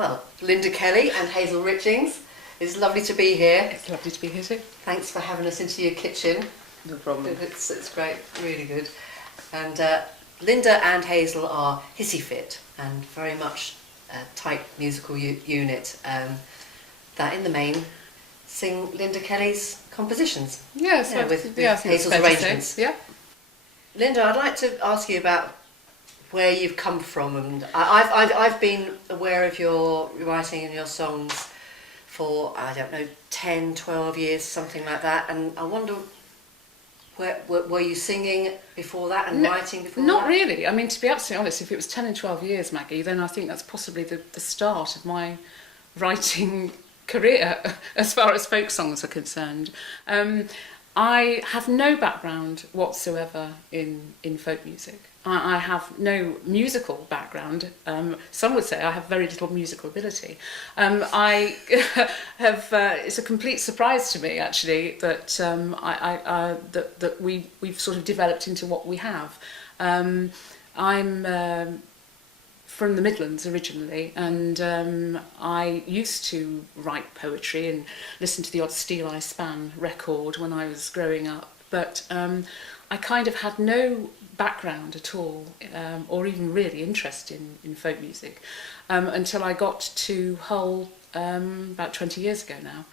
well, Linda Kelly and Hazel Richings. It's lovely to be here. It's lovely to be here too. Thanks for having us into your kitchen. No problem. It's great, really good. And Linda and Hazel are Hissyfit, and very much a tight musical unit that in the main sing Linda Kelly's compositions. Yes, Yeah, with yes, Hazel's arrangements. Yeah. Linda, I'd like to ask you about where you've come from, and I've been aware of your writing and your songs for, I don't know, 10, 12 years, something like that, and I wonder, were you singing before that and writing before that? Not really. I mean, to be absolutely honest, if it was 10 and 12 years, Maggie, then I think that's possibly the start of my writing career as far as folk songs are concerned. I have no background whatsoever in folk music. I have no musical background. Some would say I have very little musical ability. I have. It's a complete surprise to me, actually, that that we've sort of developed into what we have. I'm from the Midlands originally, and I used to write poetry and listen to the odd Steel I Span record when I was growing up, but I kind of had no background at all, or even really interest in folk music, until I got to Hull about 20 years ago now.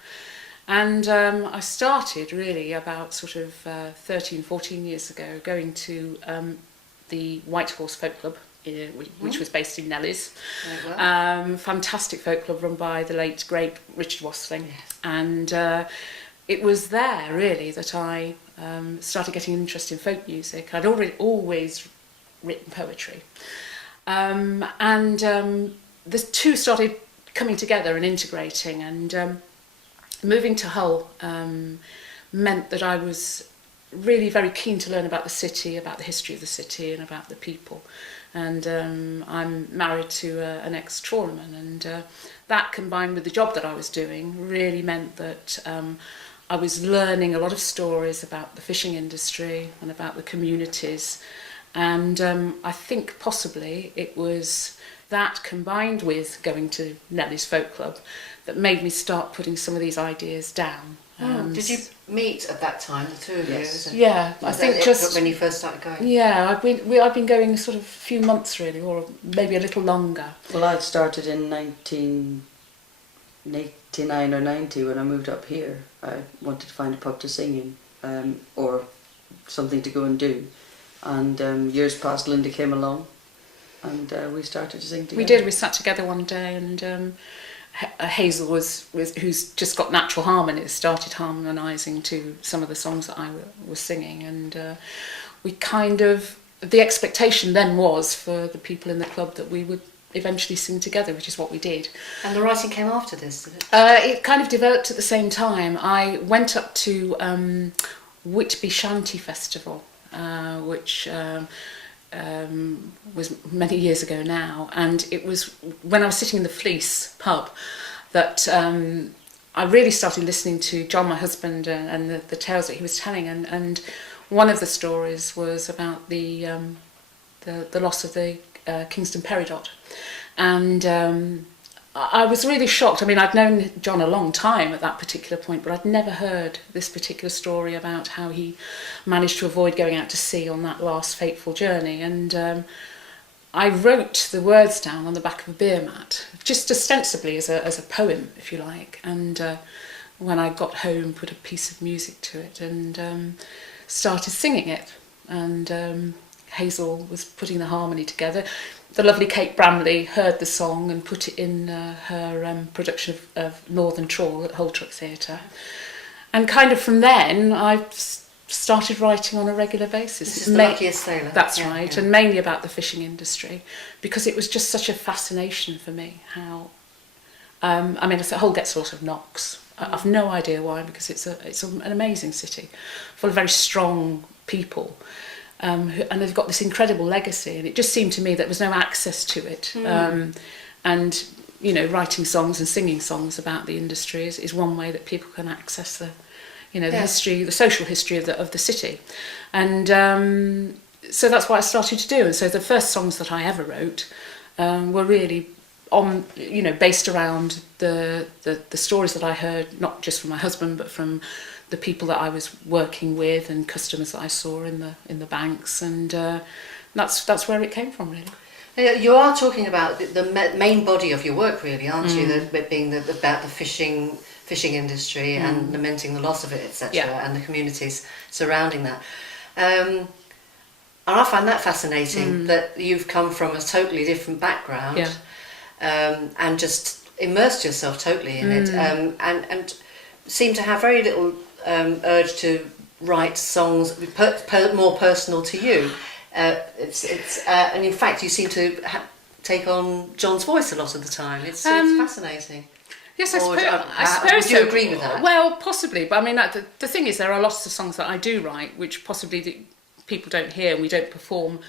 And I started really about sort of 13, 14 years ago going to the White Horse Folk Club, which was based in Nellies. Fantastic folk club run by the late, great Richard Wassling. Yes. And it was there really that I started getting an interest in folk music. I'd always written poetry. The two started coming together and integrating, and moving to Hull meant that I was really very keen to learn about the city, about the history of the city and about the people. And I'm married to an ex-trawlerman, and that combined with the job that I was doing really meant that I was learning a lot of stories about the fishing industry and about the communities. And I think possibly it was that combined with going to Nelly's Folk Club that made me start putting some of these ideas down. Did you meet at that time, the two of Yes. you? Yeah, I think just when you first started going. Yeah, I've been going sort of a few months really, or maybe a little longer. Well, I'd started in 1989 or 90 when I moved up here. I wanted to find a pub to sing in, or something to go and do. And years passed, Linda came along, and we started to sing together. We did. We sat together one day, and Hazel who's just got natural harmonies, started harmonising to some of the songs that I was singing, and we kind of, the expectation then was for the people in the club that we would eventually sing together, which is what we did. And the writing came after this, did it? It kind of developed at the same time. I went up to Whitby Shanty Festival, which was many years ago now, and it was when I was sitting in the Fleece pub that I really started listening to John, my husband, and the tales that he was telling, and one of the stories was about the loss of the Kingston Peridot, and I was really shocked. I mean, I'd known John a long time at that particular point, but I'd never heard this particular story about how he managed to avoid going out to sea on that last fateful journey. And I wrote the words down on the back of a beer mat, just ostensibly as a poem, if you like. And when I got home, put a piece of music to it and started singing it. And Hazel was putting the harmony together. The lovely Kate Bramley heard the song and put it in her production of Northern Trawl at Hull Truck Theatre. And kind of from then, I started writing on a regular basis. This is The Luckiest Sailor. That's right, and mainly about the fishing industry, because it was just such a fascination for me how... I mean, Hull gets a lot of knocks. I've no idea why, because it's an amazing city, full of very strong people. And they've got this incredible legacy, and it just seemed to me that there was no access to it. And you know, writing songs and singing songs about the industry is one way that people can access the history, the social history of the city. And so that's what I started to do. And so the first songs that I ever wrote were really on, you know, based around the stories that I heard, not just from my husband, but from the people that I was working with and customers that I saw in the banks, and that's where it came from, really. You are talking about the main body of your work, really, aren't you? That being about the fishing industry and lamenting the loss of it, etc., and the communities surrounding that. And I find that fascinating that you've come from a totally different background, and just immersed yourself totally in it, and seem to have very little urge to write songs more personal to you. And in fact, you seem to take on John's voice a lot of the time. It's fascinating. Yes, I suppose would you agree with that? Well, possibly, but I mean, the thing is, there are lots of songs that I do write, which possibly people don't hear and we don't perform,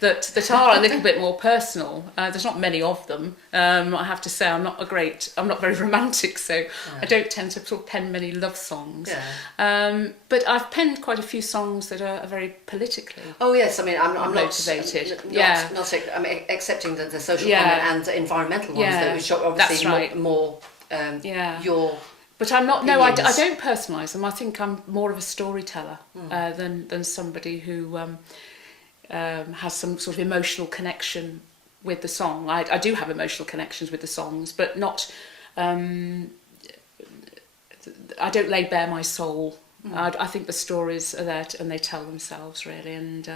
that are a little bit more personal. There's not many of them. I have to say, I'm not very romantic, so I don't tend to sort of pen many love songs. Yeah. But I've penned quite a few songs that are very politically. Oh yes, I mean, I'm motivated. Not I mean, accepting the social comment and environmental ones, which are obviously right. more your. But I'm not. No, I don't personalise them. I think I'm more of a storyteller than somebody who. Has some sort of emotional connection with the song. I do have emotional connections with the songs, but not. I don't lay bare my soul. I think the stories are there and they tell themselves, really, and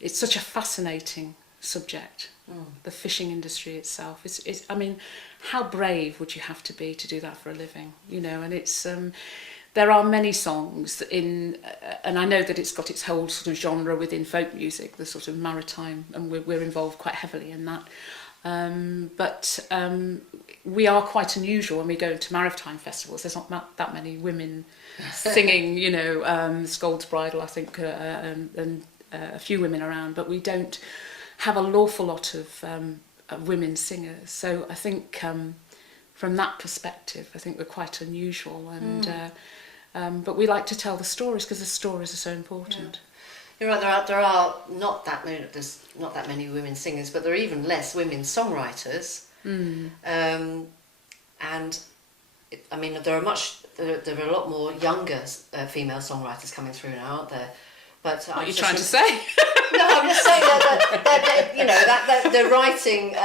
it's such a fascinating subject. The fishing industry itself is. I mean, how brave would you have to be to do that for a living? You know, and it's. There are many songs and I know that it's got its whole sort of genre within folk music, the sort of maritime, and we're involved quite heavily in that. But we are quite unusual when we go to maritime festivals. There's not that many women singing, you know, Scold's Bridal, I think, and a few women around, but we don't have an awful lot of women singers. So I think from that perspective, I think we're quite unusual, and but we like to tell the stories because the stories are so important. Yeah. You're right. There are not that many. There's not that many women singers, but there are even less women songwriters. And I mean, there are a lot more younger female songwriters coming through now, aren't there? But what are you trying to say? No, I'm just saying that you know that they're writing.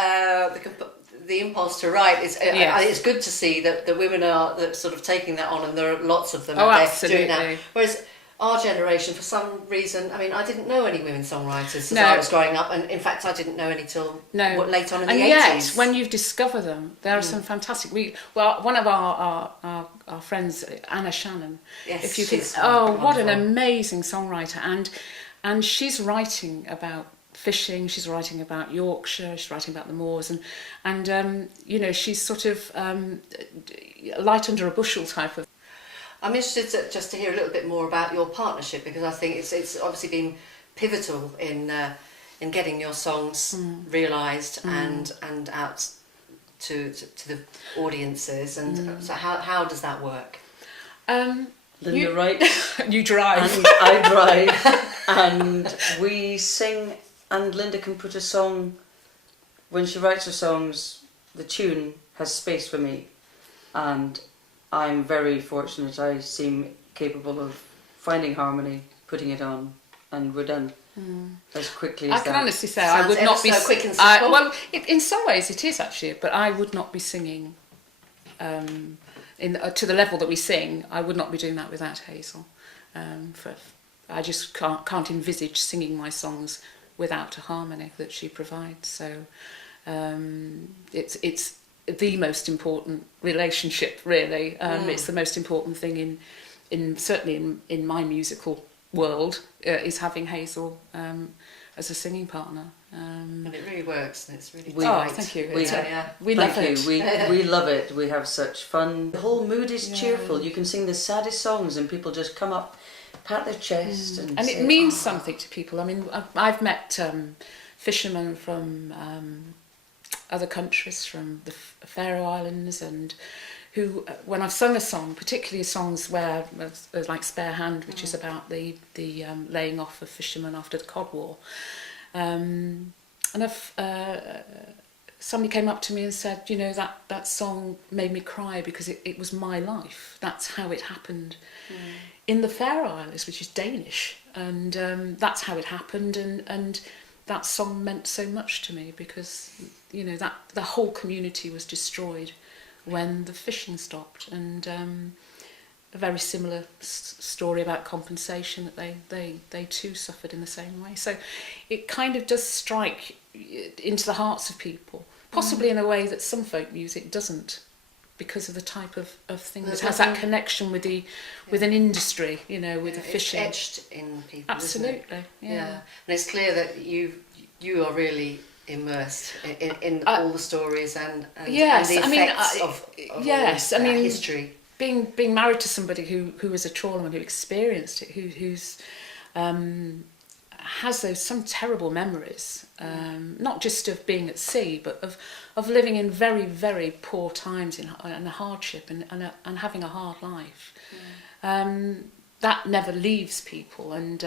The impulse to write is it's good to see that the women are sort of taking that on, and there are lots of them absolutely. doing that. Whereas our generation, for some reason, I mean, I didn't know any women songwriters as I was growing up, and in fact, I didn't know any till late on in the 80s. And yet, when you discover them, there are some fantastic. One of our friends, Anna Shannon. Yes, if you can, what an amazing songwriter, and she's writing about fishing, she's writing about Yorkshire, she's writing about the moors, and you know, she's sort of light under a bushel type of. I'm interested just to hear a little bit more about your partnership, because I think it's obviously been pivotal in getting your songs realised and out to the audiences, and so how does that work? Linda writes. You drive. And I drive, and we sing. And Linda can put a song, when she writes her songs, the tune has space for me. And I'm very fortunate. I seem capable of finding harmony, putting it on, and we're done as quickly as that. I can honestly say I would not be quick and simple. Well, in some ways it is actually, but I would not be singing to the level that we sing. I would not be doing that without Hazel. I just can't envisage singing my songs without a harmony that she provides. So it's the most important relationship, really. It's the most important thing in certainly in my musical world, is having Hazel as a singing partner. And it really works, and it's really thank you. We love it. We love it. We have such fun. The whole mood is cheerful. You can sing the saddest songs and people just come up, pat their chest and say, it means something to people. I mean, I've met fishermen from other countries, from the Faroe Islands, and who, when I've sung a song, particularly songs where, like Spare Hand, which is about the laying off of fishermen after the Cod War, and I've somebody came up to me and said, you know, that song made me cry because it was my life. That's how it happened in the Faroe Islands, which is Danish, and that's how it happened, and that song meant so much to me because, you know, that the whole community was destroyed when the fishing stopped, and a very similar story about compensation, that they too suffered in the same way. So it kind of does strike into the hearts of people, possibly in a way that some folk music doesn't, because of the type of thing that has that connection with an industry, you know, with the fishing. It's etched in people. Absolutely, isn't it? yeah. And it's clear that you are really immersed in all the stories and the effects of yes, all I mean, history. Being married to somebody who was a trawlerman, who experienced it, who's has some terrible memories, not just of being at sea, but of living in very, very poor times in a hardship and having a hard life. That never leaves people, and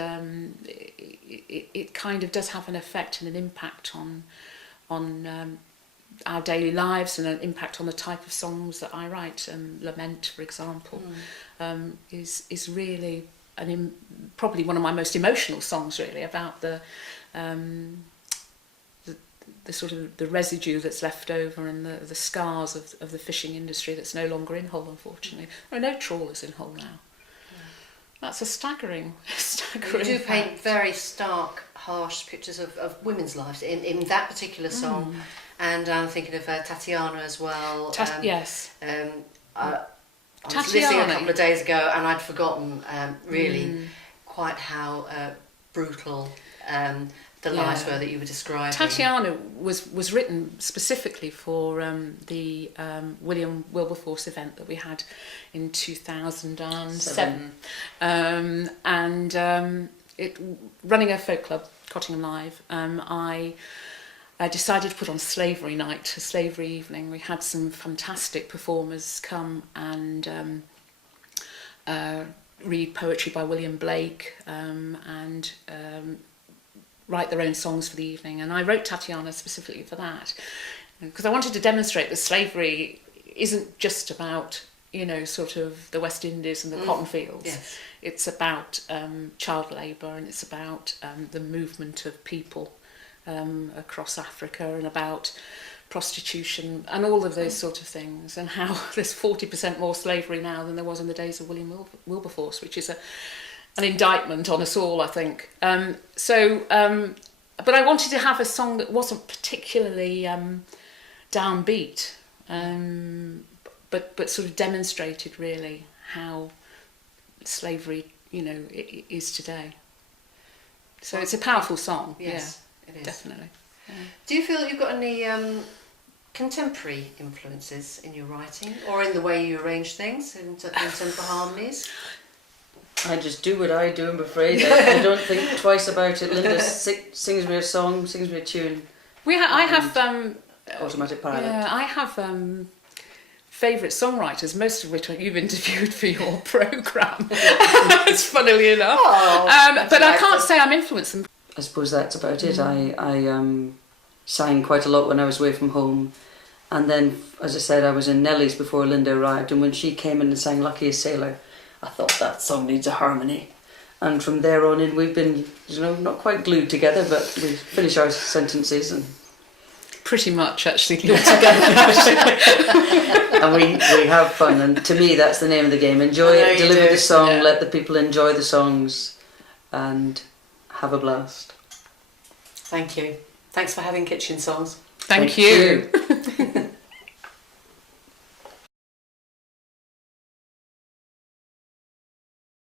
it kind of does have an effect and an impact on our daily lives, and an impact on the type of songs that I write. Lament, for example, is really probably one of my most emotional songs, really, about the sort of the residue that's left over, and the scars of the fishing industry that's no longer in Hull, unfortunately. There are no trawlers in Hull now. That's a staggering You do paint very stark, harsh pictures of women's lives in that particular song, and I'm thinking of Tatiana as well. Yes. I was listening a couple of days ago, and I'd forgotten really quite how brutal the lives were that you were describing. Tatiana was written specifically for the William Wilberforce event that we had in 2007, and running a folk club, Cottingham Live. I decided to put on Slavery Night, a slavery evening. We had some fantastic performers come and read poetry by William Blake and write their own songs for the evening. And I wrote Tatiana specifically for that, because I wanted to demonstrate that slavery isn't just about, you know, sort of the West Indies and the cotton fields. Yes. It's about child labour, and it's about the movement of people across Africa, and about prostitution and all of those sort of things, and how there's 40% more slavery now than there was in the days of William Wilberforce, which is an indictment on us all, I think. But I wanted to have a song that wasn't particularly downbeat, but sort of demonstrated really how slavery, you know, is today. So it's a powerful song. Yes. Yeah. It is. Definitely. Yeah. Do you feel that you've got any contemporary influences in your writing, or in the way you arrange things, in terms of harmonies? I just do what I do, I'm afraid. I don't think twice about it. Linda sings me a song, sings me a tune. I have Automatic pilot. Yeah, I have favourite songwriters, most of which you've interviewed for your programme. It's funnily enough. But I can't say I'm influenced them. I suppose that's about it. I sang quite a lot when I was away from home, and then, as I said, I was in Nellie's before Linda arrived, and when she came in and sang Lucky as Sailor, I thought that song needs a harmony. And from there on in, we've been, you know, not quite glued together, but we finish our sentences and pretty much actually glued together. And we have fun, and to me that's the name of the game. Enjoy it, deliver the song, let the people enjoy the songs, and have a blast. Thank you. Thanks for having Kitchen Songs. Thank you.